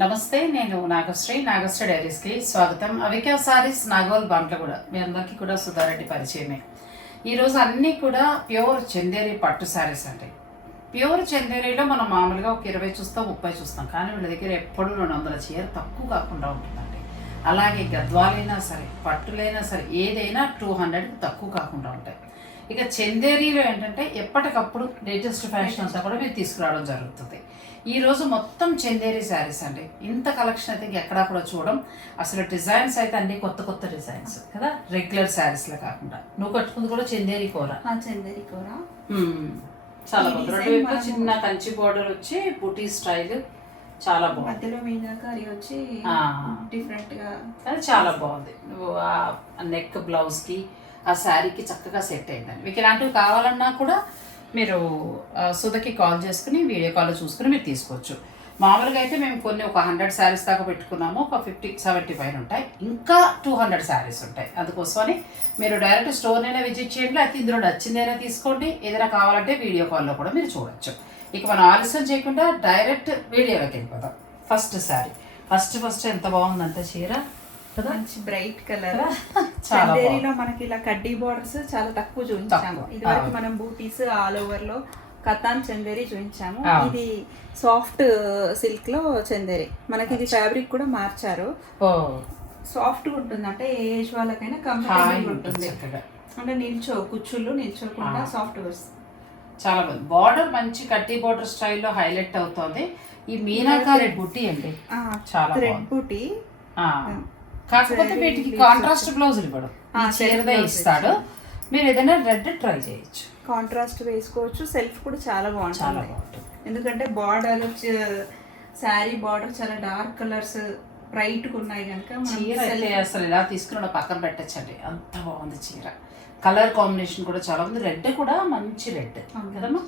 నమస్తే నేను నాగశ్రీ. నాగశ్రీ డైరీస్కి స్వాగతం. అవికా సారీస్ నాగోల్ బంట్ల కూడా. మీ అందరికీ కూడా సుధారెడ్డి పరిచయమే. ఈరోజు అన్నీ కూడా ప్యూర్ చందేరి పట్టు సారీస్ అండి. ప్యూర్ చందేరిలో మనం మామూలుగా ఒక ఇరవై చూస్తాం ముప్పై చూస్తాం. కానీ వీళ్ళ దగ్గర ఎప్పుడు రెండు వందల చీర తక్కువ కాకుండా ఉంటుందండి. అలాగే గద్వాలైనా సరే పట్టులైనా సరే ఏదైనా టూ హండ్రెడ్కి తక్కువ కాకుండా ఉంటాయి. ఇక చందేరిలో ఏంటంటే ఎప్పటికప్పుడు లేటెస్ట్ ఫ్యాషన్ అంతా కూడా మీరు తీసుకురావడం జరుగుతుంది. ఈ రోజు మొత్తం చందేరి శారీస్ అండి. ఇంత కలెక్షన్ అయితే ఎక్కడా కూడా చూడం. అసలు డిజైన్స్ అయితే అన్ని కొత్త కొత్త డిజైన్స్ కదా? రెగ్యులర్ శారీస్లో కాకుండా. నువ్వు కట్టుకుంది కూడా చందేరి కూర? చందేరి కూర. చాలా బాగుంది. చిన్న కంచి బోర్డర్ వచ్చి బుటీ స్టైల్ చాలా బాగుంది. మధ్యలో మీనాకరి వచ్చి ఆ. డిఫరెంట్గా అది చాలా బాగుంది. నువ్వు ఆ నెక్ బ్లౌజ్కి ఆ శారీకి చక్కగా సెట్ అయిందండి. మీకు ఇలాంటివి కావాలన్నా కూడా మీరు సుధకి కాల్ చేసుకుని వీడియో కాల్ చూసుకుని మీరు తీసుకోవచ్చు. మామూలుగా అయితే మేము కొన్ని ఒక హండ్రెడ్ శారీస్ దాకా పెట్టుకున్నాము. ఒక ఫిఫ్టీ సెవెంటీ పైన ఉంటాయి. ఇంకా టూ హండ్రెడ్ శారీస్ ఉంటాయి. అందుకోసమని మీరు డైరెక్ట్ స్టోర్ అయినా విజిట్ చేయండి. అయితే ఇందులో నచ్చిందైనా తీసుకోండి. ఏదైనా కావాలంటే వీడియో కాల్లో కూడా మీరు చూడొచ్చు. ఇక మనం ఆలస్యం చేయకుండా డైరెక్ట్ వీడియోలోకి వెళ్ళిపోదాం. ఫస్ట్ శారీ ఫస్ట్ ఫస్ట్ ఎంత బాగుందంటే చీర? కదా? మంచి బ్రైట్ కలర్. చాలా చందేరిలో మనకి ఇలా కడ్డీ బార్డర్స్ చాలా తక్కువ చూపించాము. ఇది వరకు. మనం బూటీస్ ఆల్ ఓవర్లో కతాన్ చందేరి చూపించాము. ఇది సాఫ్ట్ సిల్క్లో చందేరి. మనకి ఇది ఫ్యాబ్రిక్ కూడా మార్చారు. సాఫ్ట్ ఉంటుంది. అంటే ఏ ఏజ్ వాళ్ళకైనా కంఫర్టబుల్ ఉంటుంది అంటే నిల్చో కుచ్చుళ్ళు నిల్చోకుండా. సాఫ్ట్ వస్తుంది చాలా బాగుంది. బార్డర్ మంచి కట్టి బార్డర్ స్టైల్లో హైలైట్ అవుతోంది. ఈ మీనాకారి బుట్టి అండి. చాలా థ్రెడ్ బాగుంది. కాకపోతే వీటికి కాంట్రాస్ట్ బ్లౌజులు ఇవ్వడం. చీరదే ఇస్తాడు. మీరు ఏదైనా రెడ్ ట్రై చేయొచ్చు. కాంట్రాస్ట్ వేసుకోవచ్చు. సెల్ఫ్ కూడా చాలా చాలా బాగుంటుంది. బాగుంటుంది ఎందుకంటే బార్డర్ శారీ బార్డర్ చాలా డార్క్ కలర్స్ బ్రైట్గా ఉన్నాయి కనుక చీర అయితే అసలు ఇలా తీసుకుని పక్కన పెట్టచ్చండి. అంత బాగుంది చీర. కలర్ కాంబినేషన్ కూడా చాలా ఉంది రెడ్ కూడా మంచి రెడ్. కదమ్మా?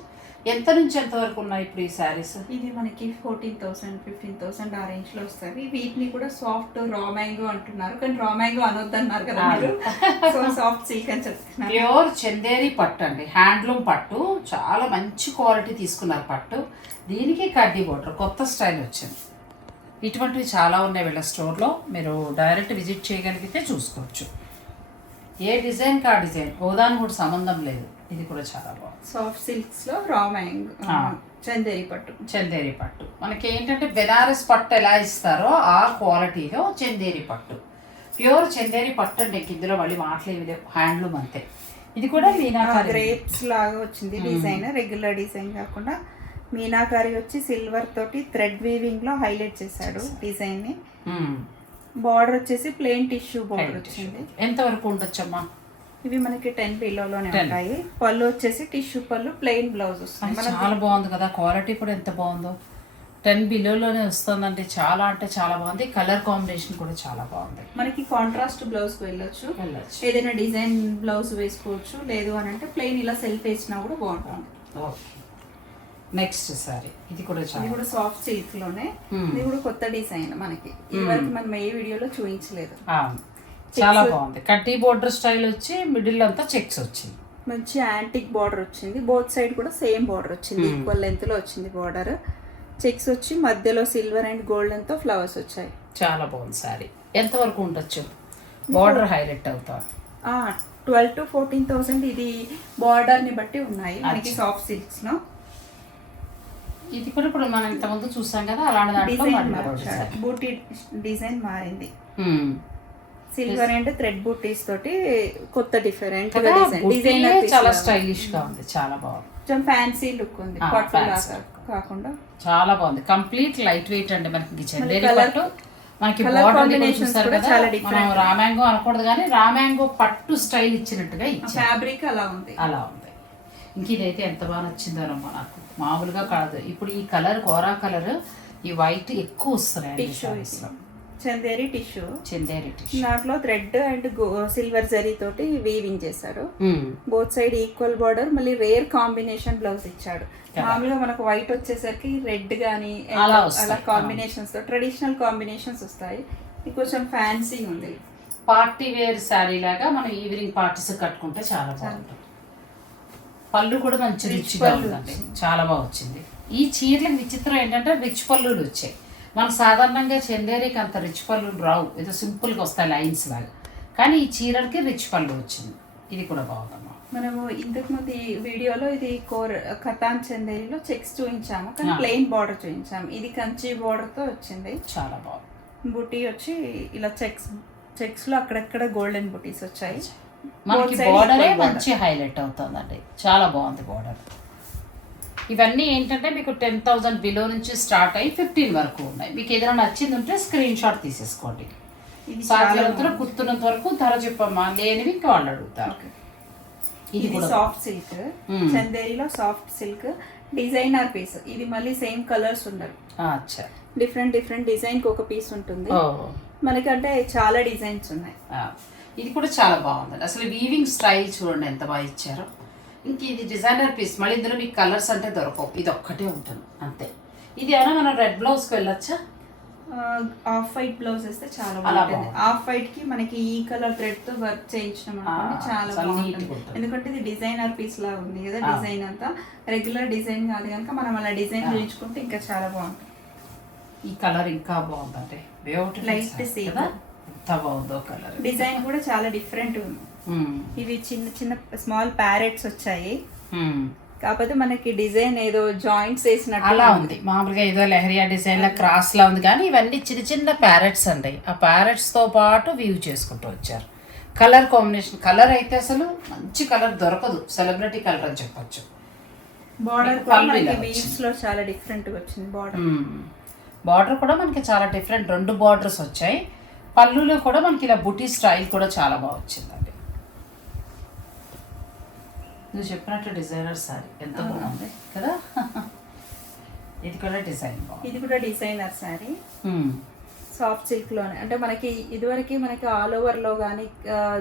ఎంత నుంచి ఎంత వరకు ఉన్నాయి ఇప్పుడు ఈ శారీస్? ఇది మనకి ఫోర్టీన్ థౌసండ్ ఫిఫ్టీన్ థౌసండ్ ఆ రేంజ్లో వస్తాయి. వీటిని కూడా సాఫ్ట్ రా మ్యాంగో అంటున్నారు. కానీ రా మ్యాంగో అనొద్దు అన్నారు కదా సో సాఫ్ట్ సిల్క్ అని చెప్తున్నారు. ప్యూర్ చందేరి పట్టు అండి. హ్యాండ్లూమ్ పట్టు. చాలా మంచి క్వాలిటీ తీసుకున్నారు పట్టు. దీనికి కడ్డీ బోర్డర్. కొత్త స్టైల్ వచ్చింది. ఇటువంటివి చాలా ఉన్నాయి వీళ్ళ స్టోర్లో. మీరు డైరెక్ట్ విజిట్ చేయగలిగితే చూసుకోవచ్చు. ఏ డిజైన్కి ఆ డిజైన్? ఓదాని కూడా సంబంధం లేదు. ఇది కూడా చాలా బాగుంది. Soft సిల్క్స్లో raw mango. చందేరి పట్టు. చందేరి పట్టు. మనకి ఏంటంటే బెనారస్ పట్టు ఎలా ఇస్తారో ఆ క్వాలిటీలో చందేరి పట్టు. ప్యూర్ చందేరి పట్టు అంటే ఇందులో మళ్ళీ మాటలేవి లేవు. హ్యాండ్లూమ్ అంతే. ఇది కూడా మీనాకారి. గ్రేప్స్ లాగా వచ్చింది డిజైన్ రెగ్యులర్ డిజైన్ కాకుండా మీనాకారి వచ్చి సిల్వర్ తోటి థ్రెడ్ వీవింగ్లో హైలైట్ చేశాడు డిజైన్ని. బార్డర్ వచ్చేసి ప్లెయిన్ టిష్యూ బార్డర్ వచ్చింది. ఎంత వరకు ఉండొచ్చమ్మా? ఇవి మనకి టెన్ బిలోలోనే 10. ఉంటాయి. పళ్ళు వచ్చేసి టిష్యూ పళ్ళు ప్లెయిన్ బ్లౌజ్ వస్తుంది మనకి చాలా బాగుంది కదా. క్వాలిటీ కూడా ఎంత బాగుందో. టెన్ బిలోలోనే వస్తుందంటే చాలా అంటే చాలా బాగుంది. కలర్ కాంబినేషన్ కూడా చాలా బాగుంది. మనకి కాంట్రాస్ట్ బ్లౌజ్ వెళ్ళొచ్చు. ఏదైనా డిజైన్ బ్లౌజ్ వేసుకోవచ్చు. లేదు అని అంటే ప్లెయిన్ ఇలా సెల్ఫ్ వేసినా కూడా బాగుంటుంది. ఓకే. నెక్స్ట్ సారీ ఇది కూడా ఇది చాలా కూడా సాఫ్ట్ సిల్క్లోనే. Hmm. ఇది కూడా కొత్త డిజైన్ మనకి. ఇది వరకు మనం ఏ వీడియోలో చూపించలేదు. చాలా బాగుంది. కట్టి బోర్డర్ స్టైల్ వచ్చి మిడిల్ అంతా చెక్స్ వచ్చింది. మంచి యాంటిక్ బార్డర్ వచ్చింది. బోత్ సైడ్ కూడా సేమ్ బార్డర్ వచ్చింది. Hmm. ఈక్వల్ లెంత్లో వచ్చింది బార్డర్. చెక్స్ వచ్చి మధ్యలో సిల్వర్ అండ్ గోల్డెన్తో ఫ్లవర్స్ వచ్చాయి. చాలా బాగుంది సారీ ఎంత వరకు ఉండొచ్చు? బార్డర్ హైలైట్ అవుతాం. ట్వెల్వ్ టు ఫోర్టీన్ థౌసండ్ ఇది బార్డర్ని బట్టి ఉన్నాయి. మనకి. సాఫ్ట్ సిల్క్స్లో. ఇది కూడా ఇప్పుడు మనం ఇంతకుముందు చూసాం కదా అలాంటి. బూటీ డిజైన్ మారింది. మ్మ్. సిల్వర్ అండ్ థ్రెడ్ బూటీస్ తోటి కొత్త డిఫరెంట్ డిజైన్ డిజైనర్ చాలా స్టైలిష్గా ఉంది చాలా బాగుంది. కొంచెం ఫ్యాన్సీ లుక్ ఉంది కాకుండా. చాలా బాగుంది. కంప్లీట్ లైట్ వెయిట్ అండి మనకి చందేరి colour- పట్టు. మనకి బార్డర్ చూసారు కదా మనం. రామాంగో అనకూడదు కానీ రామాంగో పట్టు స్టైల్ ఇచ్చినట్టుగా ఇచ్చారు. ఫ్యాబ్రిక్ అలా ఉంది. అలా ఉంది. ఇంక ఇదైతే ఎంత బాగా నచ్చిందోనమ్మా నాకు. మామూలుగా కాదు. ఇప్పుడు ఈ కలర్ కోరా కలర్ ఈ వైట్ ఎక్కువ వస్తున్నాయి చందేరి టిష్యూ. చందేరి టిష్యూ. దాంట్లో థ్రెడ్ అండ్ సిల్వర్ జరీ తోటి వీవింగ్ చేశారు. బోత్ సైడ్ ఈక్వల్ బార్డర్ మళ్ళీ రేర్ కాంబినేషన్ బ్లౌజ్ ఇచ్చాడు. మామూలుగా మనకు వైట్ వచ్చేసరికి రెడ్ గానీ అలా కాంబినేషన్స్తో ట్రెడిషనల్ కాంబినేషన్స్ వస్తాయి. కొంచెం ఫ్యాన్సీ ఉంది. పార్టీ వేర్ శారీ లాగా మనం ఈవినింగ్ పార్టీస్ కట్టుకుంటే చాలా బాగుంటుంది. పళ్ళు కూడా మంచి రిచ్గా పళ్ళు చాలా బాగా వచ్చింది. ఈ చీరలకు విచిత్రం ఏంటంటే రిచ్ పళ్ళులు వచ్చాయి. మనకు సాధారణంగా చందేరికి అంత రిచ్ పళ్ళు రావు. ఏదో సింపుల్గా వస్తాయి లైన్స్ లాగా. కానీ ఈ చీరలకి రిచ్ పళ్ళు వచ్చింది. ఇది కూడా బాగుందమ్మా. మనము ఇంతకు ముందు ఈ వీడియోలో ఇది కోర్ కథాన్ చందేరిలో చెక్స్ చూపించాము కానీ. ప్లెయిన్ బార్డర్ చూపించాము ఇది కంచి బార్డర్తో వచ్చింది. చాలా బాగుంది. బుటీ వచ్చి ఇలా చెక్స్ చెక్స్లో అక్కడక్కడ గోల్డెన్ బుటీస్ వచ్చాయి. మనకి బోర్డరే. మంచి హైలైట్ అవుతుందండి. చాలా బాగుంది బోర్డర్. ఇవన్నీ ఏంటంటే మీకు టెన్ థౌజండ్ బిలో నుంచి స్టార్ట్ అయ్యి ఫిఫ్టీన్ వరకు ఉన్నాయి. మీకు ఏదైనా నచ్చింది ఉంటే స్క్రీన్ షాట్ తీసేసుకోండి. సాధ్యమంతలో కుర్తున్నంత వరకు ధర చెప్పమ్మా లేనివి ఇంకా వాళ్ళు అడుగుతారు. ఇది సాఫ్ట్ సిల్క్. చందేరిలో సాఫ్ట్ సిల్క్ డిజైనర్ పీస్ ఇది మళ్ళీ సేమ్ కలర్స్ అచ్చా. డిఫరెంట్ డిఫరెంట్ డిజైన్కి ఒక పీస్ ఉంటుంది. మనకంటే చాలా డిజైన్స్ ఉన్నాయి. ఇది కూడా చాలా బాగుందండి. అసలు వీవింగ్ స్టైల్ చూడండి ఎంత బాగా ఇచ్చారో. ఇంక ఇది డిజైనర్ పీస్ మళ్ళీ ఇందులో మీకు కలర్స్ అంటే దొరకవు. ఇది ఒక్కటే ఉంటుంది. అంతే. ఇది ఏమైనా మనం రెడ్ బ్లౌజ్కి వెళ్ళొచ్చా? ఆఫ్ వైట్ బ్లౌజ్ వేస్తే చాలా బాగుంటుంది. ఆఫ్ వైట్కి మనకి ఈ కలర్ థ్రెడ్తో వర్క్ చేయించడం అనుకోండి చాలా బాగుంటుంది. ఎందుకంటే ఇది డిజైనర్ పీస్ లా ఉంది కదా. డిజైన్ అంతా. రెగ్యులర్ డిజైన్ కాదు కనుక మనం అలా డిజైన్. చేయించుకుంటే ఇంకా చాలా బాగుంటుంది. ఈ కలర్ ఇంకా సారీ sea కదా? ఎంత బాగుందో కలర్ డిజైన్ కూడా చాలా డిఫరెంట్ ఉంది. ఇవి చిన్న చిన్న స్మాల్ ప్యారెట్స్ వచ్చాయి. కాకపోతే మనకి డిజైన్ ఏదో జాయింట్స్ వేసినట్టు అలా ఉంది. మామూలుగా ఏదో లెహరియా డిజైన్ లా క్రాస్ లా ఉంది. కానీ ఇవన్నీ చిన్న చిన్న ప్యారెట్స్ అండి. ఆ ప్యారెట్స్తో పాటు వ్యూ చేసుకుంటూ వచ్చారు. కలర్ కాంబినేషన్ కలర్ అయితే అసలు మంచి కలర్ దొరకదు. సెలబ్రిటీ కలర్ అని చెప్పొచ్చు. బార్డర్. వీవ్స్లో చాలా డిఫరెంట్ వచ్చింది బార్డర్ బార్డర్ కూడా మనకి చాలా డిఫరెంట్ రెండు బార్డర్స్ వచ్చాయి. పళ్ళులో కూడా మనకి ఇలా బుటీ స్టైల్ కూడా చాలా బాగా వచ్చిందండి. నువ్వు చెప్పినట్టు డిజైనర్ సారీ ఎంత బాగుంది కదా? ఇది కూడా డిజైన్ ఇది కూడా డిజైనర్ మ్మ్. సాఫ్ట్ సిల్క్లోనే. అంటే మనకి ఇదివరకు మనకి ఆల్ ఓవర్లో కానీ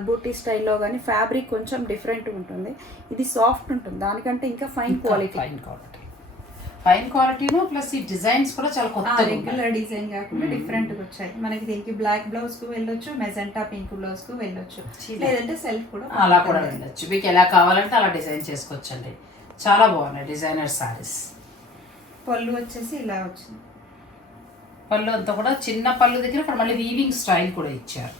బూటీ స్టైల్లో కానీ ఫ్యాబ్రిక్ కొంచెం డిఫరెంట్ ఉంటుంది. ఇది సాఫ్ట్ ఉంటుంది. దానికంటే ఇంకా fine quality fine quality fine క్వాలిటీను plus ఈ డిజైన్స్ కూడా చాలా ఉన్నాయి. రెగ్యులర్ డిజైన్ కాకుండా డిఫరెంట్గా వచ్చాయి. మనకి దీనికి బ్లాక్ బ్లౌజ్కు వెళ్ళొచ్చు మెజెంటా పింక్ బ్లౌజ్కు వెళ్ళొచ్చు. లేదంటే సెల్ఫ్ కూడా అలా కూడా వెళ్ళొచ్చు. మీకు ఎలా కావాలంటే అలా డిజైన్ చేసుకోవచ్చండి. చాలా బాగున్నాయి డిజైనర్ సారీస్ పళ్ళు వచ్చేసి ఇలా వచ్చింది. పళ్ళు అంతా కూడా చిన్న పళ్ళు దగ్గర ఇక్కడ మళ్ళీ వీవింగ్ స్టైల్ కూడా ఇచ్చారు.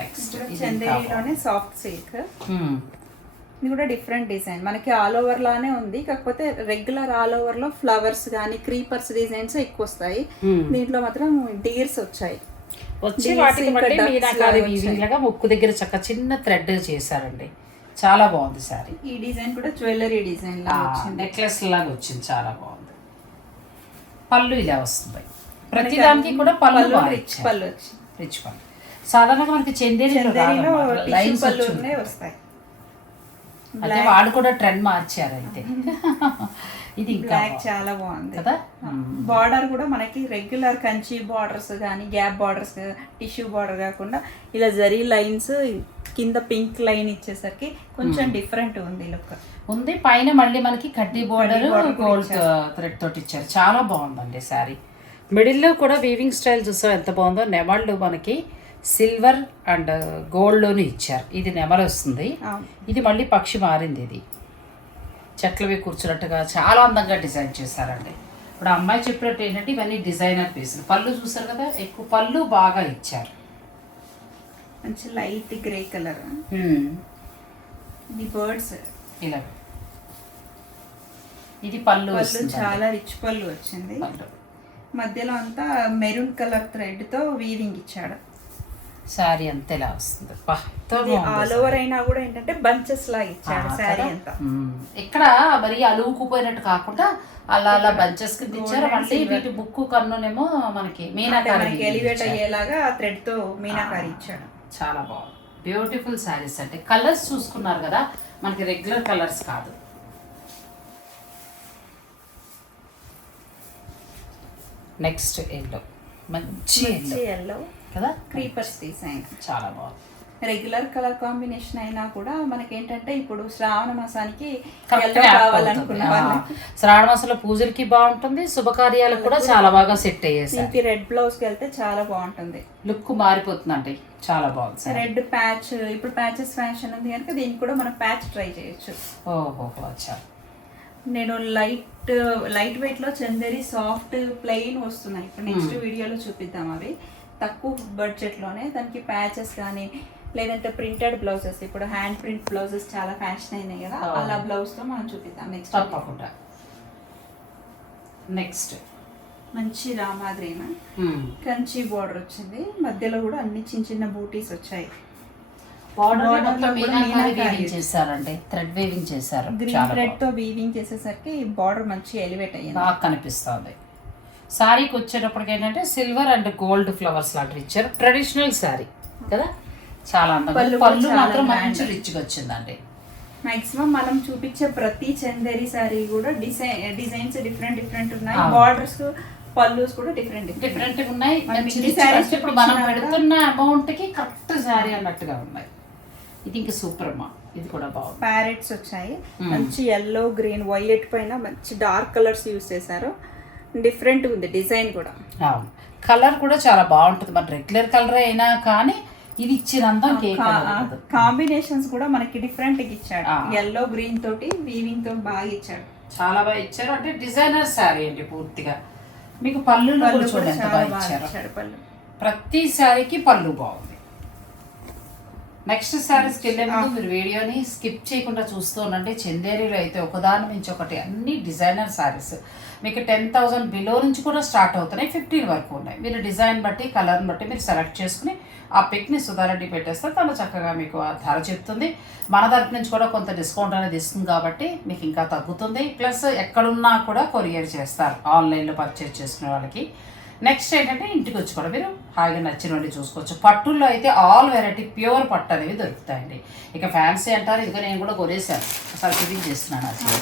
నెక్స్ట్ చందేరిలోనే సాఫ్ట్ సిల్క్ Hmm. ఇది కూడా డిఫరెంట్ డిజైన్ మనకి ఆల్ ఓవర్ లానే ఉంది కాకపోతే రెగ్యులర్ ఆల్ ఓవర్లో ఫ్లవర్స్ కానీ క్రీపర్స్ డిజైన్స్ ఎక్కువ వస్తాయి. దీంట్లో మాత్రం డీర్స్ వచ్చాయి. వచ్చి వాటికి లాగా ముక్కు దగ్గర చక్క చిన్న థ్రెడ్ చేశారండి. చాలా బాగుంది సారీ ఈ డిజైన్ కూడా జ్యువెలరీ డిజైన్ లాగా వచ్చింది. నెక్లెస్ లాగా వచ్చింది చాలా బాగుంది. పళ్ళు ఇలా వస్తుంది ప్రతి దానికి కూడా పళ్ళు పళ్ళు రిచ్. పళ్ళు వచ్చింది రిచ్ పళ్ళు. సాధారణంగా మనకి చందేరిలో లైన్స్ పళ్ళునే వస్తాయి. అదే వాడు కూడా ట్రెండ్ మార్చారు అయితే. ఇది ఇంకా బ్లాక్. చాలా బాగుంది. కదా? బార్డర్ కూడా మనకి రెగ్యులర్ కంచి బార్డర్స్ కానీ గ్యాప్ బార్డర్స్ టిష్యూ బార్డర్ కాకుండా ఇలా జరీ లైన్స్ కింద పింక్ లైన్ ఇచ్చేసరికి కొంచెం డిఫరెంట్ ఉంది లుక్ ఉంది. పైన మళ్ళీ మనకి కడ్డీ బోర్డర్ గోల్డ్ థ్రెడ్ తోటి ఇచ్చారు. చాలా బాగుందండి శారీ. మిడిల్లో కూడా వీవింగ్ స్టైల్ చూసాం ఎంత బాగుందో? నెమళ్ళు మనకి సిల్వర్ అండ్ గోల్డ్లోనే ఇచ్చారు. ఇది నెమలు వస్తుంది. ఇది మళ్ళీ పక్షి మారింది ఇది. చెట్లవి కూర్చున్నట్టుగా చాలా అందంగా డిజైన్ చేశారండి. ఇప్పుడు అమ్మాయి చెప్పినట్టు ఏంటంటే ఇవన్నీ డిజైనర్ పీసులు. పళ్ళు చూసారు కదా ఎక్కువ పళ్ళు బాగా ఇచ్చారు. మంచి లైట్ గ్రే కలర్. ఇది బర్డ్స్. ఇలా. ఇది పళ్ళు పళ్ళు చాలా రిచ్ పళ్ళు వచ్చింది. మధ్యలో అంతా మెరూన్ కలర్ థ్రెడ్తో వీవింగ్ ఇచ్చాడు. శారీ అంతా ఇలా వస్తుంది. ఆల్ ఓవర్ అయినా కూడా ఏంటంటే బంచెస్ లాగా ఇచ్చాడు శారీ? అంతా. ఇక్కడ మరి అలువుకుపోయినట్టు కాకుండా అలా అలా బంచెస్ కింద ఇచ్చారు. మళ్ళీ. వీటి బుక్కు కన్నునేమో మనకి మీనాకారి మనకి ఎలివేట్. అయ్యేలాగా థ్రెడ్తో మీనాకారి ఇచ్చాడు చాలా బాగుంది. బ్యూటిఫుల్ శారీస్ అంటే కలర్స్ చూసుకున్నారు కదా మనకి రెగ్యులర్ కలర్స్ కాదు. నెక్స్ట్ ఎల్లో మంచి ఎల్లో కదా? క్రీపర్స్ డిజైన్ చాలా బాగుంది. రెగ్యులర్ కలర్ కాంబినేషన్ అయినా కూడా మనకి ఏంటంటే ఇప్పుడు శ్రావణ మాసానికి కావాలనుకున్న శ్రావణ మాసంలో పూజలకి బాగుంటుంది శుభకార్యాలకు కూడా చాలా బాగా సెట్ అయ్యేసారి దీనికి రెడ్ బ్లౌజ్కి వెళ్తే చాలా బాగుంటుంది. లుక్ మారిపోతుందండి. చాలా బాగుంది రెడ్ ప్యాచ్ ఇప్పుడు ప్యాచెస్ ఫ్యాషన్ ఉంది కనుక దీనికి కూడా మనం ప్యాచ్ ట్రై చేయొచ్చు. ఓహో అచ్చా. నేను లైట్ లైట్ వెయిట్లో చందేరి సాఫ్ట్ ప్లెయిన్ వస్తున్నాయి. ఇప్పుడు నెక్స్ట్ వీడియోలో చూపిద్దాం అవి. తక్కువ బడ్జెట్లోనే దానికి ప్యాచెస్ కానీ లేదంటే ప్రింటెడ్ బ్లౌజెస్ ఇప్పుడు హ్యాండ్ ప్రింట్ బ్లౌజెస్ చాలా ఫ్యాషన్ అయినాయి కదా. అలా బ్లౌజ్తో మనం చూపిద్దాం నెక్స్ట్ తప్పకుండా. నెక్స్ట్ మంచి రామా గ్రీన్. కంచి బోర్డర్ వచ్చింది. మధ్యలో కూడా అన్ని చిన్న చిన్న బూటీస్ వచ్చాయి. చేశారండి థ్రెడ్ వీవింగ్ చేశారు గ్రీన్ థ్రెడ్. తో వీవింగ్ చేసేసరికి బార్డర్ మంచి ఎలివేట్ అయ్యింది. బాగా కనిపిస్తుంది. శారీకి వచ్చేటప్పటికి ఏంటంటే సిల్వర్ అండ్ గోల్డ్ ఫ్లవర్స్ లాంటివి ఇచ్చారు. ట్రెడిషనల్ శారీ కదా? చాలా అందంగా. పళ్ళు మాత్రం. మంచి రిచ్గా వచ్చిందండి. మాక్సిమం మనం చూపించే ప్రతి చందేరి సారీ కూడా డిజైన్ డిజైన్స్ డిఫరెంట్ డిఫరెంట్ ఉన్నాయి. బార్డర్స్ పల్లూస్ కూడా డిఫరెంట్ డిఫరెంట్ ఉన్నాయి. ఇప్పుడు మనం పెడుతున్న అమౌంట్కి కరెక్ట్ శారీ అన్నట్టుగా ఉన్నాయి. ఇది ఇంకా సూపర్ అమ్మా. ఇది కూడా బాగుంది. ప్యారెట్స్ వచ్చాయి. మంచి ఎల్లో గ్రీన్ వైలెట్ పైన మంచి డార్క్ కలర్స్ యూస్ చేశారు. డిఫరెంట్ ఉంది డిజైన్ కూడా. అవును. కలర్ కూడా చాలా బాగుంటుంది. మన రెగ్యులర్ కలర్ అయినా కానీ ఇది ఇచ్చిన అందం ఏ colour ఉండదు. కాంబినేషన్స్ కూడా మనకి డిఫరెంట్ ఇచ్చాడు. ఎల్లో గ్రీన్ తోటి వీవింగ్తో బాగా ఇచ్చాడు. చాలా బాగా ఇచ్చారు. అంటే డిజైనర్ శారీ అండి పూర్తిగా. మీకు పళ్ళు చూడండి ప్రతి శారీకి పళ్ళు బాగుంది నెక్స్ట్ శారీస్కి వెళ్ళే ముందు మీరు వీడియోని స్కిప్ చేయకుండా చూస్తూ ఉండండి. చందేరీలో అయితే ఒకదాని నుంచి ఒకటి అన్ని డిజైనర్ శారీస్ మీకు టెన్ థౌసండ్ బిలో నుంచి కూడా స్టార్ట్ అవుతున్నాయి. ఫిఫ్టీన్ వరకు ఉన్నాయి. మీరు డిజైన్ బట్టి కలర్ని బట్టి మీరు సెలెక్ట్ చేసుకుని ఆ పిక్ని సుధారెడ్డి పెట్టేస్తే తను చక్కగా మీకు ఆ ధర చెప్తుంది. మన తరపు నుంచి కూడా కొంత డిస్కౌంట్ అనేది ఇస్తుంది కాబట్టి మీకు ఇంకా తగ్గుతుంది. ప్లస్ ఎక్కడున్నా కూడా కొరియర్ చేస్తారు. ఆన్లైన్లో పర్చేస్ చేసుకునే వాళ్ళకి. నెక్స్ట్ ఏంటంటే ఇంటికి వచ్చి కూడా మీరు హాయిగా నచ్చినవండి చూసుకోవచ్చు. పట్టుల్లో అయితే ఆల్ వెరైటీ ప్యూర్ పట్టు అనేవి దొరుకుతాయండి. ఇక ఫ్యాన్సీ అంటారు ఇక నేను కూడా కొనేసాను అసలు ఫిటింగ్ చేస్తున్నాను చీర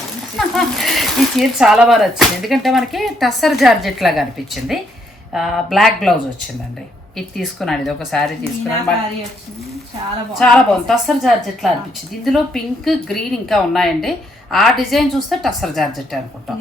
ఈ చీర చాలా బాగా నచ్చింది. ఎందుకంటే మనకి టస్సర్ జార్జెట్ లాగా అనిపించింది. బ్లాక్ బ్లౌజ్ వచ్చిందండి. ఇది తీసుకున్నాను ఇది ఒక శారీ తీసుకున్నాను. వచ్చింది. చాలా బాగుంది. టస్సర్ జార్జెట్ లా అనిపించింది. ఇందులో పింక్ గ్రీన్ ఇంకా ఉన్నాయండి. ఆ డిజైన్ చూస్తే టస్సర్ జార్జెట్ అనుకుంటాం.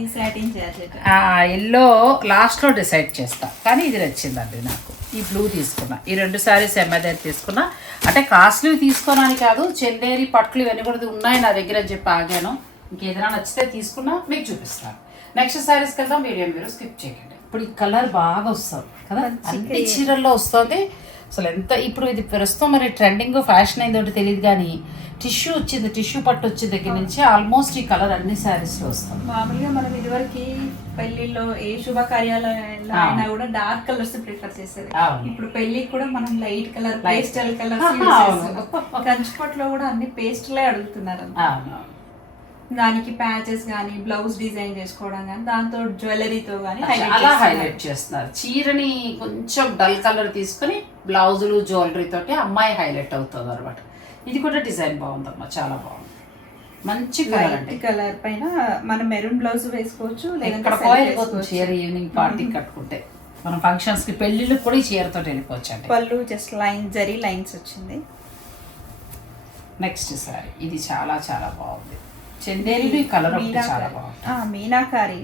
ఎల్లో లాస్ట్లో డిసైడ్ చేస్తా. కానీ ఇది నచ్చిందండి నాకు. ఈ బ్లూ తీసుకున్నా. ఈ రెండు సారీస్ ఎమ్మెదర్ తీసుకున్నా. అంటే కాస్ట్లీ తీసుకోనని కాదు చందేరి పట్లు ఇవన్నీ కూడా ఉన్నాయి నా దగ్గర అని చెప్పి ఆగాను. ఇంకేదైనా నచ్చితే తీసుకున్నా మీకు చూపిస్తాను. నెక్స్ట్ సారీస్కి వెళ్దాం వీడియో మీరు స్కిప్ చేయకండి. ఇప్పుడు ఈ కలర్ బాగా వస్తుంది కదా? అన్ని చీరల్లో వస్తుంది. అసలు ఎంత ఇప్పుడు ఇది ప్రస్తుతం మరి ట్రెండింగ్ ఫ్యాషన్ అయిందో తెలియదు కానీ టిష్యూ వచ్చింది టిష్యూ పట్టు వచ్చిన దగ్గర నుంచి ఆల్మోస్ట్ ఈ కలర్ అన్ని శారీస్లో వస్తుంది మామూలుగా మనం ఇదివరకు పెళ్ళిలో ఏ శుభకార్యాలలో ఆ. అయినా కూడా డార్క్ కలర్స్ ప్రిఫర్ చేసేది. ఇప్పుడు పెళ్ళికి కూడా మనం లైట్ కలర్. పేస్టల్. కలర్స్ కంచిపట్లో కూడా అన్ని పేస్టలే అడుగుతున్నారు దానికి ప్యాచెస్ కానీ బ్లౌజ్ డిజైన్ చేసుకోవడం కానీ దాంతో జ్యువెలరీతో కానీ అలా హైలైట్ చేస్తున్నారు. చీరని కొంచెం డల్ కలర్ తీసుకుని బ్లౌజులు జ్యువెలరీ తోటి అమ్మాయి హైలైట్ అవుతుంది అనమాట ఇది కూడా డిజైన్ బాగుందమ్మా చాలా బాగుంది. మంచి కలర్ కలర్ పైన మనం మెరూన్ బ్లౌజ్ వేసుకోవచ్చు లేదంటే. చీర ఈవినింగ్ పార్టీకి కట్టుకుంటే. మనం ఫంక్షన్స్కి పెళ్ళిళ్ళకి కూడా ఈ చీరతో వెళ్ళిపోవచ్చు అండి pallu just line zari lines వచ్చింది. నెక్స్ట్ సారీ ఇది చాలా చాలా బాగుంది. చందేరి కలర్ ఒకటి చాలా మీనాకారి.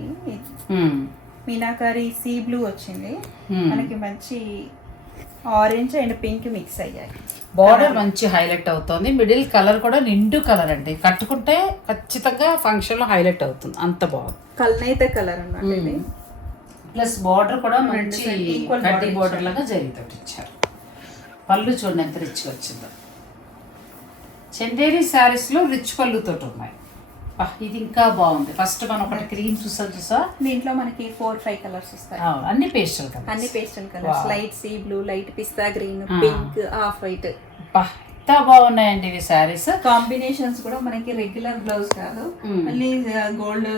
మీనాకారి సీ బ్లూ వచ్చింది. మనకి మంచి ఆరెంజ్ అండ్ పింక్ మిక్స్ అయ్యాయి. బార్డర్ మంచి హైలైట్ అవుతుంది. మిడిల్ కలర్ కూడా నిండు కలర్ అండి. కట్టుకుంటే ఖచ్చితంగా ఫంక్షన్లో హైలైట్ అవుతుంది. అంత బాగుంది. కల్నైతే కలర్ అన్నమాట ప్లస్ బార్డర్ కూడా మంచి border బార్డర్ లాగా జరిగితోటి ఇచ్చారు. పళ్ళు చూడండి ఎంత రిచ్గా వచ్చిందో. చందేరి శారీస్లో రిచ్ పళ్ళుతోటి ఉన్నాయి. ఇది ఇంకా బాగుంది. ఫస్ట్ మనం ఒకటి క్రీమ్ చూసా చూసా? దీంట్లో మనకి ఫోర్ ఫైవ్ కలర్స్ వస్తాయి. అన్ని పేస్టల్ కదా అన్ని pastel colours. Light sea blue light pista green. Pink off white. ఎంత బాగున్నాయండి ఇవి శారీస్. కాంబినేషన్స్ కూడా మనకి రెగ్యులర్ బ్లౌజ్ కాదు. మళ్ళీ గోల్డ్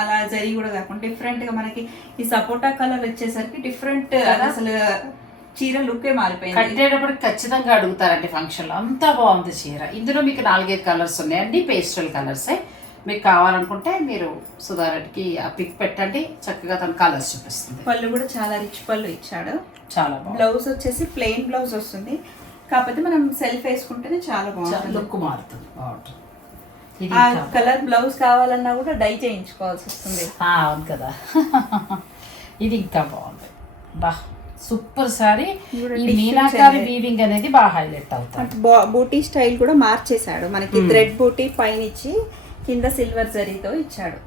అలా జరి కూడా కాకుండా డిఫరెంట్గా మనకి ఈ సపోటా కలర్ వచ్చేసరికి డిఫరెంట్ అసలు చీర లుక్కే మారిపోయింది. కట్టేటప్పటికి ఖచ్చితంగా అడుగుతారండి ఫంక్షన్లో అంతా బాగుంది చీర. ఇందులో మీకు నాలుగైదు కలర్స్ ఉన్నాయి అన్ని పేస్టల్ కలర్సే. మీకు కావాలనుకుంటే మీరు సుధారెడ్డికి ఆ పిక్ పెట్టండి. చక్కగా తన కలర్స్ చూపిస్తుంది. పళ్ళు కూడా చాలా రిచ్ పళ్ళు ఇచ్చాడు. చాలా బ్లౌజ్ వచ్చేసి ప్లెయిన్ బ్లౌజ్ వస్తుంది. కాకపోతే మనం సెల్ఫ్ వేసుకుంటేనే చాలా బాగుంటుంది. లుక్ మారుతుంది. బాగుంటుంది. ఆ కలర్ బ్లౌజ్ కావాలన్నా కూడా డై చేయించుకోవాల్సి వస్తుంది. అవును కదా. ఇది ఇంకా బాగుంది. బా సూపర్ సారీ ఈ మీనాకారి. వీవింగ్ అనేది బాగా హైలైట్ అవుతుంది. బూటీ స్టైల్ కూడా మార్చేశాడు. మనకి థ్రెడ్ బూటీ పైన ఇచ్చి కింద సిల్వర్ జరీతో ఇచ్చాడు.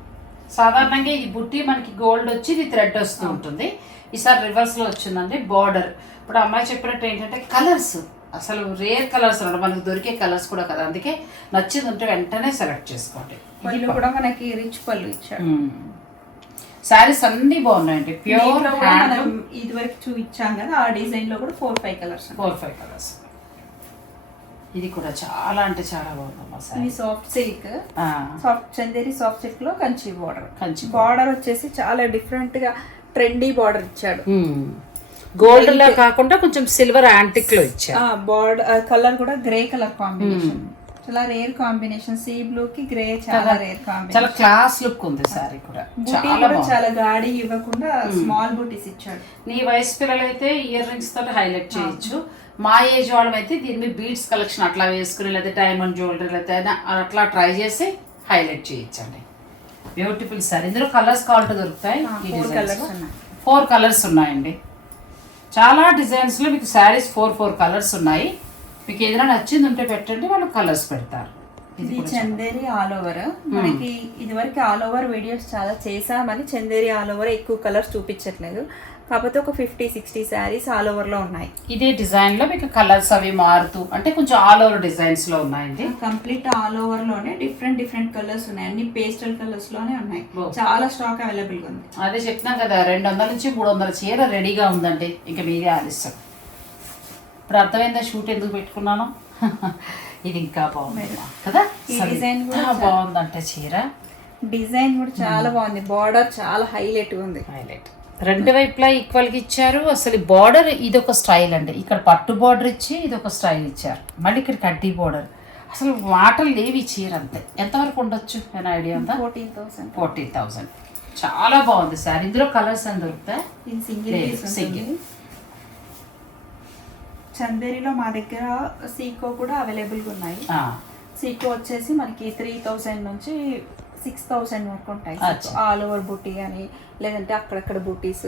సాధారణంగా ఇది బుట్టి మనకి గోల్డ్ వచ్చి ఇది థ్రెడ్ వస్తూ ఉంటుంది. ఈసారి రివర్స్లో వచ్చిందండి బార్డర్ ఇప్పుడు అమ్మాయి చెప్పినట్టు ఏంటంటే కలర్స్ అసలు రేర్ కలర్స్ అన్నమాట. మనకు దొరికే కలర్స్ కూడా కదా. అందుకే నచ్చింది ఉంటే వెంటనే సెలెక్ట్ చేసుకోండి. పళ్ళు కూడా మనకి రిచ్ పళ్ళు ఇచ్చాడు. శారీస్ అన్ని బాగున్నాయండి. ప్యూర్ ఇది వరకు చూపించాం కదా ఆ డిజైన్లో కూడా four five colours four five colours ఇది కూడా చాలా అంటే చాలా ఇది saree soft silk soft Chanderi soft సిల్క్లో కంచి బార్డర్ కంచి బార్డర్ వచ్చేసి చాలా డిఫరెంట్గా ట్రెండీ బార్డర్ ఇచ్చాడు. గోల్డ్ లా కాకుండా కొంచెం సిల్వర్ యాంటిక్లో ఇచ్చారు. బార్డర్ కలర్ కూడా గ్రే కలర్ కాంబినేషన్ చాలా రేర్ కాంబినేషన్ సీ బ్లూ కి గ్రే చాలా రేర్ కాంబినేషన్ చాలా క్లాస్ లుక్ ఉంది సారీ కూడా. చాలా బాగుంది. చాలా గాడి ఇవ్వకుండా స్మాల్ బూటీస్ ఇచ్చాడు. నీ వయసు పిల్లలు అయితే ఇయర్ రింగ్స్ తోటి హైలైట్ చేయొచ్చు. మా ఏజ్ వాళ్ళం అయితే దీని మీద బీడ్స్ కలెక్షన్ అట్లా వేసుకుని లేదా డైమండ్ జ్యువెలరీ లేదా అట్లా ట్రై చేసి హైలైట్ చేయొచ్చండి బ్యూటిఫుల్ సారీ. ఇందులో కలర్స్ కావాలంటే దొరుకుతాయి. ఫోర్ కలర్స్ ఉన్నాయి. ఫోర్ కలర్స్ ఉన్నాయండి. చాలా డిజైన్స్లో మీకు శారీస్ ఫోర్ ఫోర్ కలర్స్ ఉన్నాయి. మీకు ఏదైనా నచ్చింది ఉంటే పెట్టండి వాళ్ళు కలర్స్ పెడతారు. ఇది చందేరి ఆల్ ఓవర్. మనకి ఇదివరకు ఆల్ ఓవర్ వీడియోస్ చాలా చేసామని చందేరి ఆల్ ఓవర్ ఎక్కువ కలర్స్ చూపించట్లేదు. కాకపోతే ఒక ఫిఫ్టీ సిక్స్టీ శారీస్ ఆల్ ఓవర్లో ఉన్నాయి. ఇదే డిజైన్లో మీకు కలర్స్ అవి మారుతూ అంటే కొంచెం ఆల్ ఓవర్ డిజైన్స్లో ఉన్నాయండి. కంప్లీట్ ఆల్ ఓవర్లోనే డిఫరెంట్ డిఫరెంట్ కలర్స్ ఉన్నాయి. అన్ని పేస్టల్ కలర్స్లోనే ఉన్నాయి. చాలా స్టాక్ అవైలబుల్గా ఉంది. అదే చెప్తున్నాం కదా రెండు వందల నుంచి మూడు వందల చీర రెడీగా ఉందండి. ఇంకా మీరే ఆలస్యం ఇప్పుడు అర్థమైందా? షూట్ ఎందుకు పెట్టుకున్నాను? ఇది ఇంకా బాగుంది. కదా? ఈ design కూడా బాగుందంటే చీర. డిజైన్ కూడా చాలా బాగుంది. బార్డర్ చాలా హైలైట్ ఉంది. హైలైట్. రెండు వైపులా ఈక్వల్గా ఇచ్చారు. అసలు బార్డర్ ఇది ఒక స్టైల్ అండి. ఇక్కడ పట్టు బార్డర్ ఇచ్చి ఇది ఒక స్టైల్ ఇచ్చారు. మళ్ళీ ఇక్కడ కడ్డీ బార్డర్. అసలు మాటలు లేవి చీర అంతే. ఎంతవరకు ఉండొచ్చు? ఏమైనా ఐడియా ఉందా? Fourteen thousand. Fourteen thousand. చాలా బాగుంది సార్. ఇందులో కలర్స్ అని దొరుకుతాయి? ఇది సింగిల్ లేదు, పీస్ single. ఉంటుంది చందేరిలో మా దగ్గర సీకో కూడా అవైలబుల్గా ఉన్నాయి. సీకో వచ్చేసి మనకి త్రీ థౌసండ్ నుంచి సిక్స్ థౌసండ్ వరకు ఉంటాయి. ఆల్ ఓవర్ బుట్టి కానీ లేదంటే అక్కడక్కడ బుటీస్.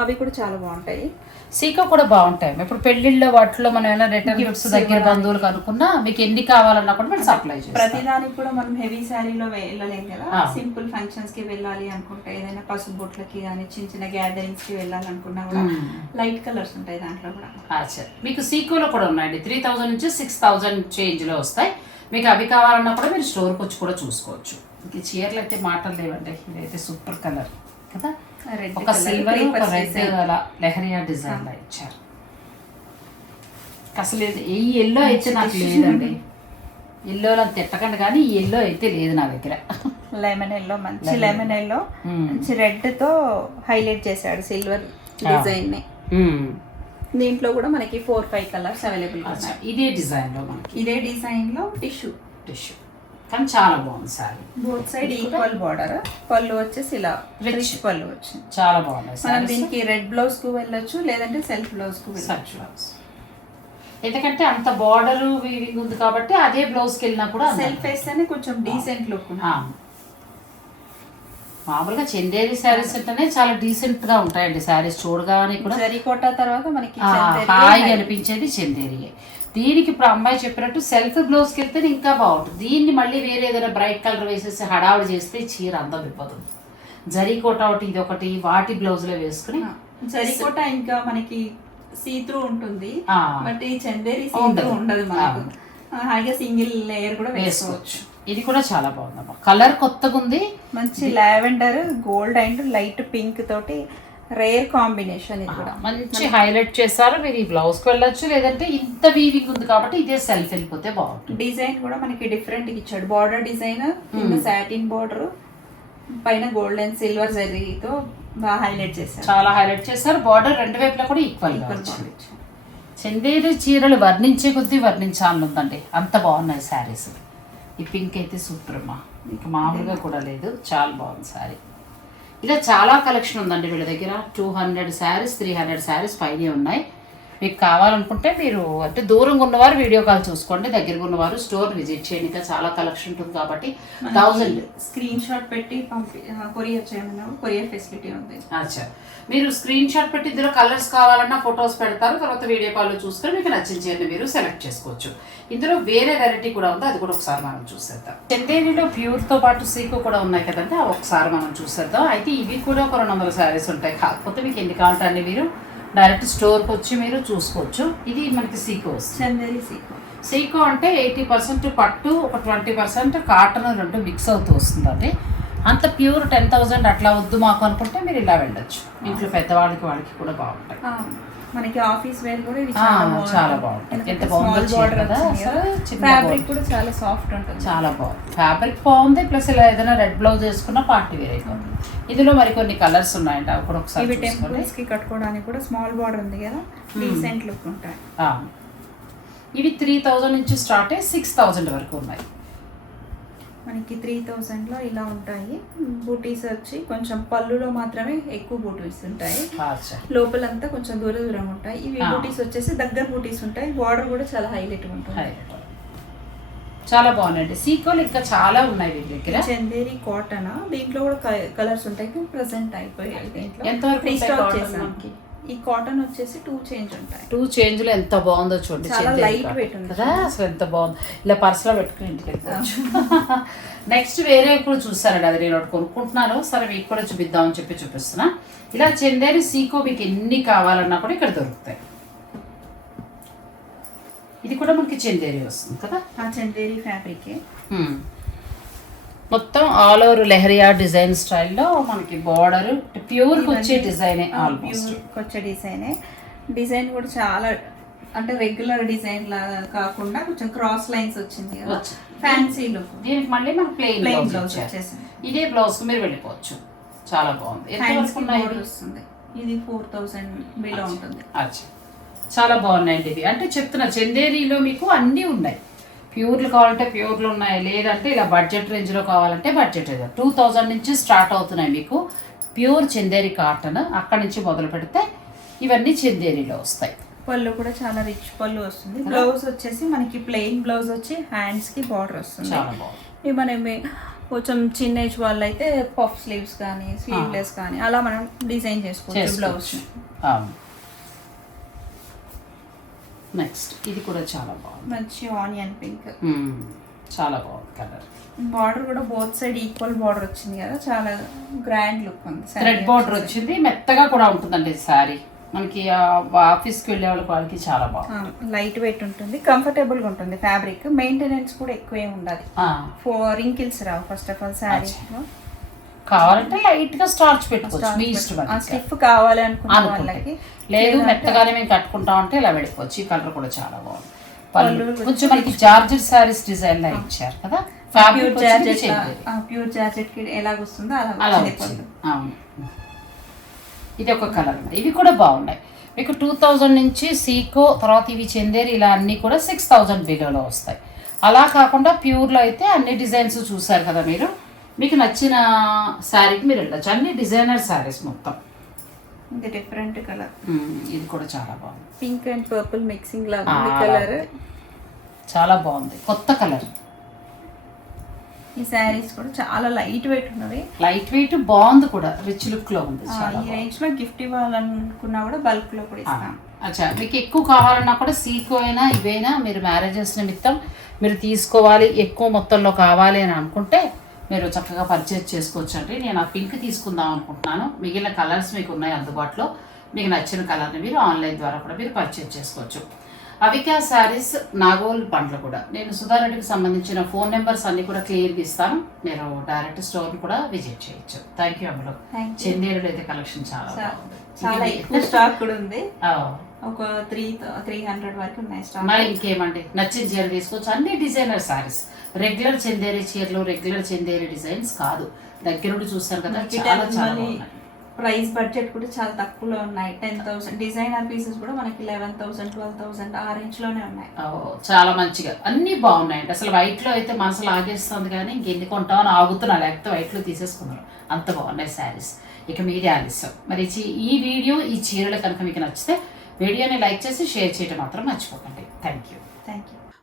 అవి కూడా చాలా బాగుంటాయి. సీకో కూడా బాగుంటాయి. ఇప్పుడు పెళ్ళిళ్ళ వాటిలో మనం ఏమైనా రిటర్న్ గిఫ్ట్స్ దగ్గర బంధువులకు అనుకున్నా మీకు ఎన్ని కావాలన్నా కూడా మనం సప్లై చేస్తాం. ప్రతిదానికి కూడా మనం హెవీ శారీలో వెళ్ళలేం కదా. సింపుల్ ఫంక్షన్స్కి వెళ్ళాలి అనుకుంటే ఏదైనా పసుపు బొట్లకి కానీ చిన్న చిన్న గ్యాదరింగ్స్కి వెళ్ళాలనుకున్నా కూడా. లైట్ కలర్స్ ఉంటాయి దాంట్లో కూడా. మీకు సీకోలో కూడా ఉన్నాయండి. త్రీ థౌజండ్ నుంచి సిక్స్ థౌజండ్ చేంజ్లో వస్తాయి. మీకు అవి కావాలన్నా కూడా మీరు స్టోర్కి వచ్చి కూడా చూసుకోవచ్చు. ఇంక చీరలు అయితే మాటలు లేవండి. ఇదైతే సూపర్ కలర్ కదా? ఒక సిల్వర్ ఒక రెడ్ అలా లెహరియా డిజైన్ లా ఇచ్చారు. అసలు ఈ ఎల్లో అయితే నాకు లేదండి. ఎల్లోలో తిట్టకండి కానీ ఈ ఎల్లో అయితే లేదు నా దగ్గర. లెమన్ ఎల్లో మంచి లెమన్. ఎల్లో. మంచి రెడ్తో హైలైట్ చేశాడు సిల్వర్ డిజైన్. దీంట్లో కూడా మనకి ఫోర్ ఫైవ్ కలర్స్ అవైలబుల్ ఇదే డిజైన్లో మనకి. ఇదే డిజైన్లో టిష్యూ. టిష్యూ. కానీ చాలా బాగుంది saree both side equal border pallu వచ్చేసి ఇలా. రిచ్ పళ్ళు వచ్చింది చాలా బాగున్నాయి మనం దీనికి రెడ్ బ్లౌజ్కు వెళ్ళొచ్చు లేదంటే సెల్ఫ్ బ్లౌజ్కు వెళ్ళొచ్చు. ఎందుకంటే అంత బార్డర్ వీవింగ్ ఉంది కాబట్టి అదే బ్లౌజ్కి వెళ్ళినా కూడా సెల్ఫ్ వేస్తేనే కొంచెం డీసెంట్ లుక్. మామూలుగా చందేరి శారీస్ అంటేనే చాలా డీసెంట్గా ఉంటాయండి శారీస్. చూడగానే కూడా జరీకోట తర్వాత మనకి చందేరి హాయిగా అనిపించేది చందేరియే. దీనికి ఇప్పుడు అమ్మాయి చెప్పినట్టు సెల్ఫ్ బ్లౌజ్కి వెళ్తే ఇంకా బాగుంటుంది. దీన్ని మళ్ళీ వేరే ఏదైనా బ్రైట్ కలర్ వేసేసి హడావుడి చేస్తే చీర అందం అయిపోతుంది. జరీ కోట ఒకటి ఇది ఒకటి వాటి బ్లౌజ్లో వేసుకుని జరీకోట ఇంకా మనకి సీ త్రూ ఉంటుంది బట్ ఈ చందేరి సీ త్రూ ఉండదు. మనకు. హాయిగా సింగిల్ లేయర్ కూడా వేసుకోవచ్చు. ఇది కూడా చాలా బాగుందమ్మా. కలర్ కొత్తగా ఉంది మంచి lavender gold and light pink తోటి రేర్ కాంబినేషన్ ఇది కూడా. మంచి హైలైట్ చేశారు. మీరు ఈ బ్లౌజ్కి వెళ్ళొచ్చు లేదంటే ఇంత వీవింగ్ ఉంది కాబట్టి ఇదే సెల్ఫ్ వెళ్ళిపోతే బాగుంటుంది. డిజైన్ కూడా మనకి డిఫరెంట్ ఇచ్చాడు. బార్డర్ డిజైన్ సాటిన్ బార్డర్ పైన గోల్డ్ అండ్ సిల్వర్ జరీతో బాగా హైలైట్ చేశారు. చాలా హైలైట్ చేశారు. బార్డర్ రెండు వైపులా కూడా ఈక్వల్. చందేరి చీరలు వర్ణించే కొద్దీ వర్ణించాలని ఉందండి అంత బాగున్నాయి శారీస్. ఈ పింక్ అయితే సూపర్ అమ్మా ఇంకా మామూలుగా కూడా లేదు. చాలా బాగుంది శారీ ఇలా చాలా కలెక్షన్ ఉందండి వీళ్ళ దగ్గర. Two hundred sarees three hundred sarees పైనే ఉన్నాయి. మీకు కావాలనుకుంటే మీరు అంటే దూరంగా ఉన్నవారు వీడియో కాల్ చూసుకోండి దగ్గరగా ఉన్నవారు స్టోర్ విజిట్ చేయండి. ఇంకా చాలా కలెక్షన్ ఉంటుంది కాబట్టి థౌజండ్ స్క్రీన్ షాట్ పెట్టి కొరియర్ చేయమన్నా కొరియర్ ఫెసిలిటీ ఉంది. అచ్చా. మీరు స్క్రీన్ షాట్ పెట్టి ఇందులో కలర్స్ కావాలన్నా ఫొటోస్ పెడతారు తర్వాత వీడియో కాల్లో చూసుకొని మీకు నచ్చిన చీరని మీరు సెలెక్ట్ చేసుకోవచ్చు. ఇందులో వేరే వెరైటీ కూడా ఉంది అది కూడా ఒకసారి మనం చూసేద్దాం. చందేరిలో ప్యూర్తో పాటు సీకు కూడా ఉన్నాయి కదండి ఒకసారి మనం చూసేద్దాం. అయితే ఇవి కూడా ఒక రెండు వందల శారీస్ ఉంటాయి కాకపోతే మీకు ఎన్ని కావాలంటే మీరు డైరెక్ట్ స్టోర్కి వచ్చి మీరు చూసుకోవచ్చు. ఇది మనకి సీకో వస్తుంది. చందేరి సీకో. సీకో అంటే ఎయిటీ పర్సెంట్ పట్టు ఒక ట్వంటీ పర్సెంట్ కాటన్ రెండు మిక్స్ అవుతూ వస్తుందండి. అంత ప్యూర్ టెన్ థౌజండ్ అట్లా వద్దు మాకు అనుకుంటే మీరు ఇలా వెళ్ళొచ్చు. ఇంట్లో పెద్దవాళ్ళకి వాళ్ళకి కూడా బాగుంటాయి. మనకి ఆఫీస్ వేర్ కూడా ఇది చాలా బాగుంటుంది. ఎంత బాగుందో కదా, ఫ్యాబ్రిక్. కూడా చాలా సాఫ్ట్ ఉంటుంది. చాలా బాగుంది. ఫ్యాబ్రిక్ బాగుంది ప్లస్ ఇలా ఏదైనా రెడ్ బ్లౌజ్ వేసుకున్న పార్టీ వేర్ అయిపోతుంది. ఇందులో మరి కొన్ని కలర్స్ ఉన్నాయంట అవి కూడా ఒకసారి ఇవి టెంపుల్స్కి కట్టుకోవడానికి కూడా స్మాల్ బార్డర్ ఉంది కదా. డీసెంట్ లుక్ ఉంటాయి. ఆ. ఇవి త్రీ థౌజండ్ నుంచి స్టార్ట్ అయ్యి సిక్స్ థౌజండ్ వరకు ఉన్నాయి. మనకి త్రీ థౌజండ్లో ఇలా ఉంటాయి. బూటీస్ వచ్చి కొంచెం పళ్ళులో మాత్రమే ఎక్కువ బూటీస్ ఉంటాయి లోపలంతా కొంచెం దూర దూరం ఉంటాయి. ఇవి. బూటీస్ వచ్చేసి దగ్గర బూటీస్ ఉంటాయి. బార్డర్ కూడా చాలా హైలైట్ ఉంటుంది. చాలా బాగున్నాయండి. సీకోలు ఇంకా చాలా ఉన్నాయి వీళ్ళ దగ్గర. చందేరి కాటన్? దీంట్లో కూడా కలర్స్ ఉంటాయి. ప్రజెంట్ అయిపోయాయి దీంట్లో. ఎంతవరకు ఈ కాటన్ వచ్చేసి టూ చేంజ్ ఉంటాయి. టూ చేంజ్లో ఎంత బాగుందో చూడండి చాలా weight ఉంది. కదా అసలు ఎంత బాగుంది. ఇలా పర్సులో పెట్టుకుని ఇంటికి వెళ్ళిపోవచ్చు. నెక్స్ట్ వేరే కూడా చూసారండి అది నేను ఒకటి కొనుక్కుంటున్నాను. సరే మీకు కూడా చూపిద్దామని చెప్పి చూపిస్తున్నా. ఇలా చందేరి సీకో మీకు ఎన్ని కావాలన్నా కూడా ఇక్కడ దొరుకుతాయి. ఇది కూడా మనకి చందేరి వస్తుంది కదా? ఆ చందేరి ఫ్యాబ్రిక్. మొత్తం ఆల్ ఓవర్ లెహరియా డిజైన్ స్టైల్లో మనకి బార్డర్ ప్యూర్ వచ్చే డిజైన్ ఆల్మోస్ట్ వచ్చే డిజైనే. డిజైన్ కూడా చాలా అంటే రెగ్యులర్ డిజైన్ లాగా కాకుండా కొంచెం క్రాస్ లైన్స్ వచ్చింది ఫ్యాన్సీ లుక్ దీనికి మళ్ళీ మనకి ప్లెయిన్ బ్లౌజ్ వచ్చేసింది. ఇదే బ్లౌజ్కు మీరు వెళ్ళిపోవచ్చు. చాలా బాగుంది. ఎంత వస్తుంది. ఇది ఫోర్ థౌసండ్ బిలో ఉంటుంది. చాలా బాగున్నాయండి ఇవి. అంటే చెప్తున్నా చందేరిలో మీకు అన్నీ ఉన్నాయి. ప్యూర్లు కావాలంటే ప్యూర్లు ఉన్నాయి. లేదంటే ఇలా బడ్జెట్ రేంజ్లో కావాలంటే బడ్జెట్ రేంజ్. టూ థౌజండ్ నుంచి స్టార్ట్ అవుతున్నాయి మీకు. ప్యూర్ చందేరి కాటన్ అక్కడి నుంచి మొదలు పెడితే ఇవన్నీ చందేరిలో వస్తాయి. పళ్ళు కూడా చాలా రిచ్ పళ్ళు వస్తుంది. బ్లౌజ్ వచ్చేసి మనకి ప్లెయిన్ బ్లౌజ్ వచ్చి హ్యాండ్స్కి బార్డర్ వస్తుంది. చాలా బాగుంది. ఇవి మనం కొంచెం చిన్న ఏజ్ వాళ్ళు అయితే పఫ్ స్లీవ్స్ కానీ స్లీవ్లెస్ కానీ అలా మనం డిజైన్ చేసుకోవచ్చు బ్లౌజ్ నెక్స్ట్ ఇది కూడా చాలా బాగుంది. మంచి ఆనియన్ పింక్. చాలా బాగుంది కలర్. బార్డర్ కూడా బోత్ సైడ్ ఈక్వల్ బార్డర్ వచ్చింది కదా చాలా గ్రాండ్ లుక్ ఉంది థ్రెడ్ బార్డర్ వచ్చింది మెత్తగా కూడా ఉంటుందండి శారీ. మనకి ఆఫీస్కి వెళ్ళే వాళ్ళకి చాలా బాగుంది. లైట్ వెయిట్ ఉంటుంది కంఫర్టబుల్గా ఉంటుంది ఫ్యాబ్రిక్. మెయింటెనెన్స్ కూడా ఎక్కువే ఉండాలి. ఫోర్ రింకిల్స్ రావు ఫస్ట్ ఆఫ్ ఆల్ శారీ కావాలంటే లైట్గా స్టార్చ్ పెట్టుకోవచ్చు మీ ఇష్టం. స్టిఫ్ కావాలి అనుకుంటే లేదు మెత్తగానే మేము కట్టుకుంటాం అంటే ఇలా వెళ్ళిపోవచ్చు ఈ కలర్ కూడా చాలా బాగుంది. పళ్ళు. కొంచెం మనకి జార్జెట్ శారీస్ డిజైన్ లా ఇచ్చారు కదా? ప్యూర్ జార్జెట్ ప్యూర్ జార్జెట్కి వస్తుందో అలా వచ్చింది. అవును. ఇది ఒక కలర్ ఇవి కూడా బాగున్నాయి. మీకు టూ థౌజండ్ నుంచి సీకో తర్వాత ఇవి చందేరి ఇలా అన్నీ కూడా సిక్స్ థౌజండ్ బిలోలో వస్తాయి. అలా కాకుండా ప్యూర్లో అయితే అన్ని డిజైన్స్ చూసారు కదా మీరు? మీకు నచ్చిన శారీకి మీరు వెళ్ళచ్చు. అన్ని డిజైనర్ శారీస్ మొత్తం. ఇది డిఫరెంట్ కలర్ ఇది కూడా చాలా బాగుంది. పింక్ అండ్ పర్పుల్ మిక్సింగ్ లాగా కలర్. చాలా బాగుంది. కొత్త కలర్ ఈ శారీస్ కూడా చాలా లైట్ వెయిట్ ఉన్నవి. లైట్ వెయిట్ బాగుంది కూడా. రిచ్ లుక్లో ఉంది. ఈ. రేంజ్లో గిఫ్ట్ ఇవ్వాలనుకున్నా కూడా బల్క్లో కూడా ఇస్తాం. అచ్చా. మీకు ఎక్కువ కావాలన్నా కూడా సీకో అయినా ఇవైనా మీరు మ్యారేజెస్ నిమిత్తం మీరు తీసుకోవాలి. ఎక్కువ మొత్తంలో కావాలి అని అనుకుంటే మీరు చక్కగా పర్చేజ్ చేసుకోవచ్చు అండి నేను ఆ పింక్ తీసుకుందాం అనుకుంటున్నాను. మిగిలిన కలర్స్ మీకు ఉన్నాయి అందుబాటులో. మీకు నచ్చిన కలర్ని మీరు ఆన్లైన్ ద్వారా కూడా మీరు పర్చేజ్ చేసుకోవచ్చు. అవికా శారీస్ నాగోల్ పండ్లు కూడా. నేను సుధారెడ్డికి సంబంధించిన ఫోన్ నెంబర్స్ అన్ని కూడా క్లియర్గా ఇస్తాను. మీరు డైరెక్ట్ స్టోర్ కూడా విజిట్ చేయొచ్చు. థ్యాంక్ యూ అమ్మలో చందేరులో అయితే కలెక్షన్ చాలా చాలా ఎక్కువ స్టాక్ కూడా ఉంది. ఒక త్రీ త్రీ హండ్రెడ్ వరకు ఉన్నాయి స్టాక్ మరి ఇంకేమండి? నచ్చిన చీర తీసుకోవచ్చు. అన్ని డిజైనర్ సారీస్ రెగ్యులర్ చందేరి చీరలు రెగ్యులర్ చందేరి డిజైన్స్ కాదు. దగ్గర నుండి చూస్తారు కదా చాలా చాలా. ప్రైస్ బడ్జెట్ కూడా చాలా తక్కువలో ఉన్నాయి. టెన్ థౌసండ్ డిజైనర్ పీసెస్ కూడా మనకి లెవెన్ థౌసండ్ ట్వెల్వ్ థౌసండ్ ఆ రేంజ్లోనే ఉన్నాయి. చాలా మంచిగా. అన్ని బాగున్నాయండి. అసలు వైట్లో అయితే మనసు లాగేస్తుంది కానీ ఇంకెన్ని కొంటామని ఆగుతున్నా. లేకపోతే వైట్లో తీసేసుకున్నారు అంత బాగున్నాయి శారీస్ ఇక మీరే ఆలస్యం. మరి ఈ వీడియో ఈ చీరలు కనుక మీకు నచ్చితే వీడియోని లైక్ చేసి షేర్ చేయడం మాత్రం మర్చిపోకండి. Thank you thank you